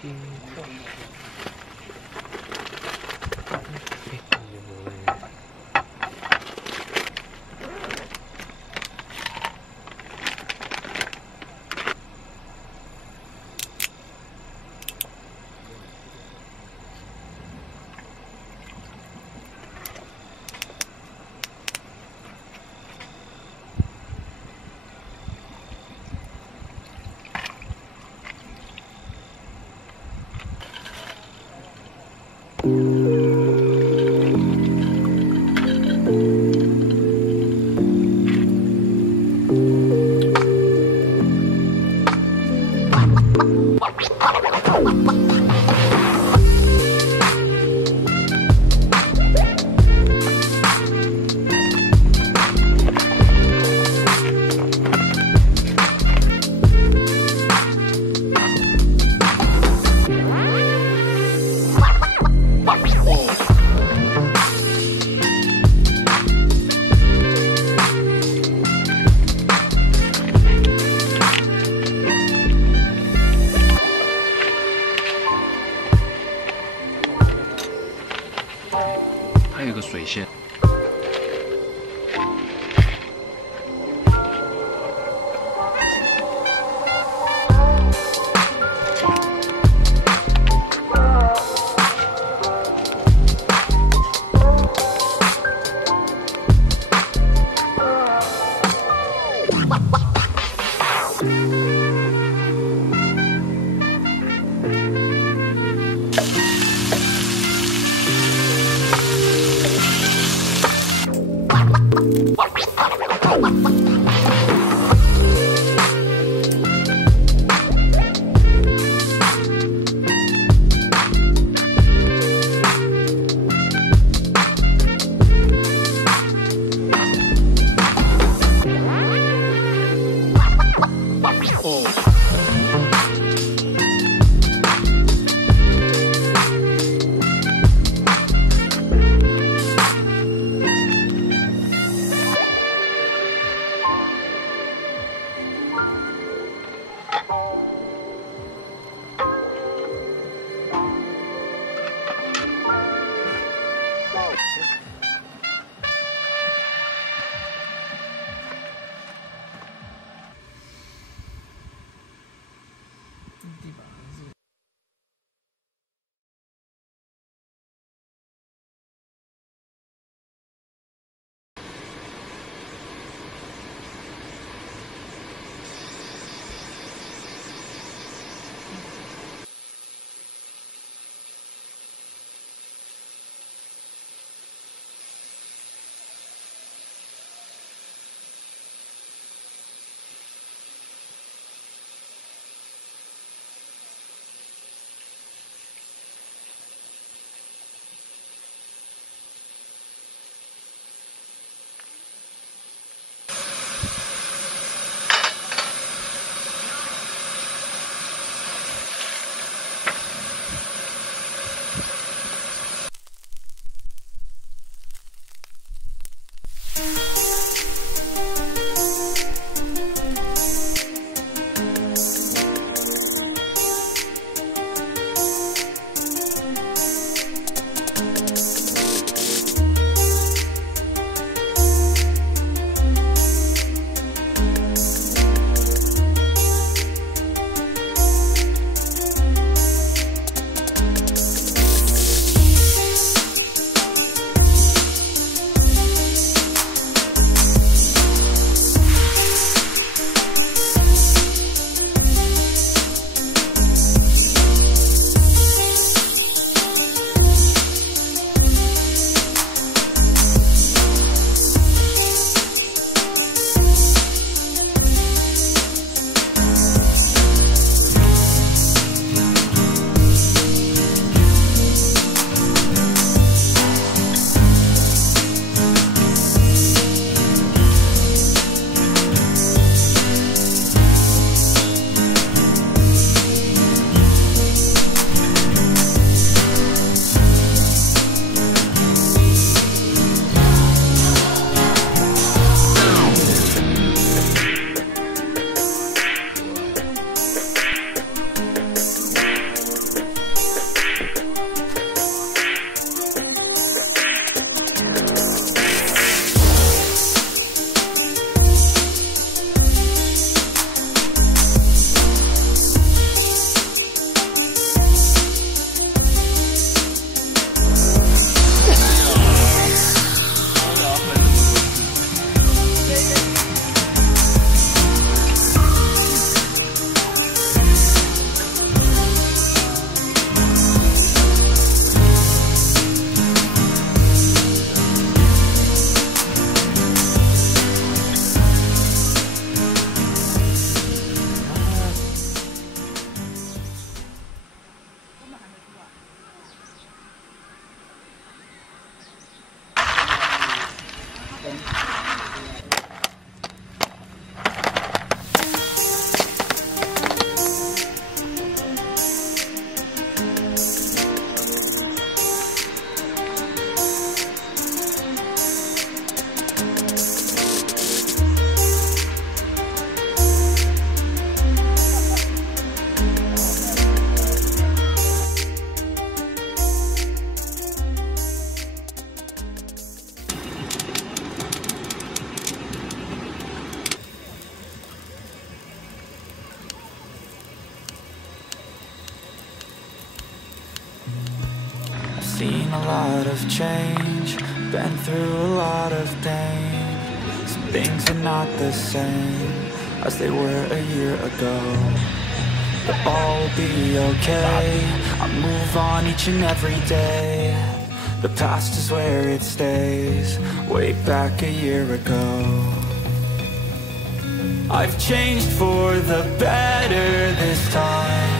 金矿。还有个水线。a lot of change, been through a lot of pain. Some things are not the same as they were a year ago, but all will be okay. I move on each and every day. The past is where it stays, way back a year ago. I've changed for the better this time.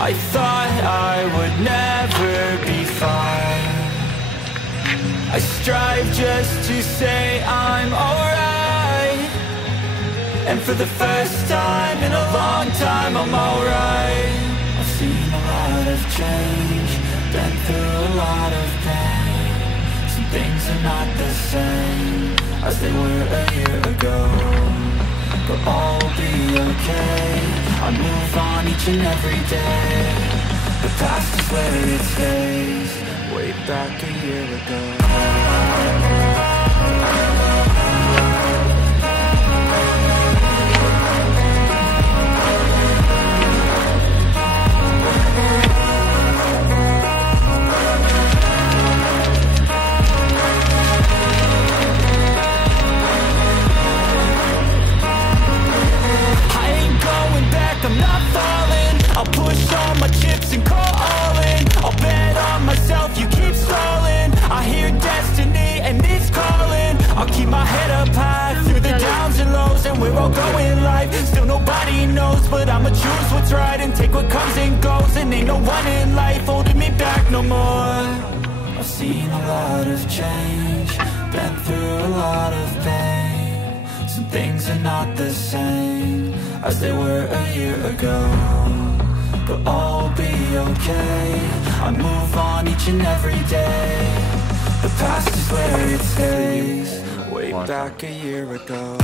I thought I would never be fine. I strive just to say I'm alright, and for the first time in a long time I'm alright. I've seen a lot of change, been through a lot of pain. Some things are not the same as they were a year ago, but all will be okay. I move on each and every day. The past is where it stays, way back a year ago. I'm not falling, I'll push all my chips and call all in. I'll bet on myself, you keep stalling. I hear destiny and it's calling. I'll keep my head up high through the downs and lows, and we're all going life. Still nobody knows, but I'ma choose what's right and take what comes and goes. And ain't no one in life holding me back no more. I've seen a lot of change, been through a lot of pain. Some things are not the same as they were a year ago, but all will be okay. I move on each and every day. The past is where it stays, way back a year ago.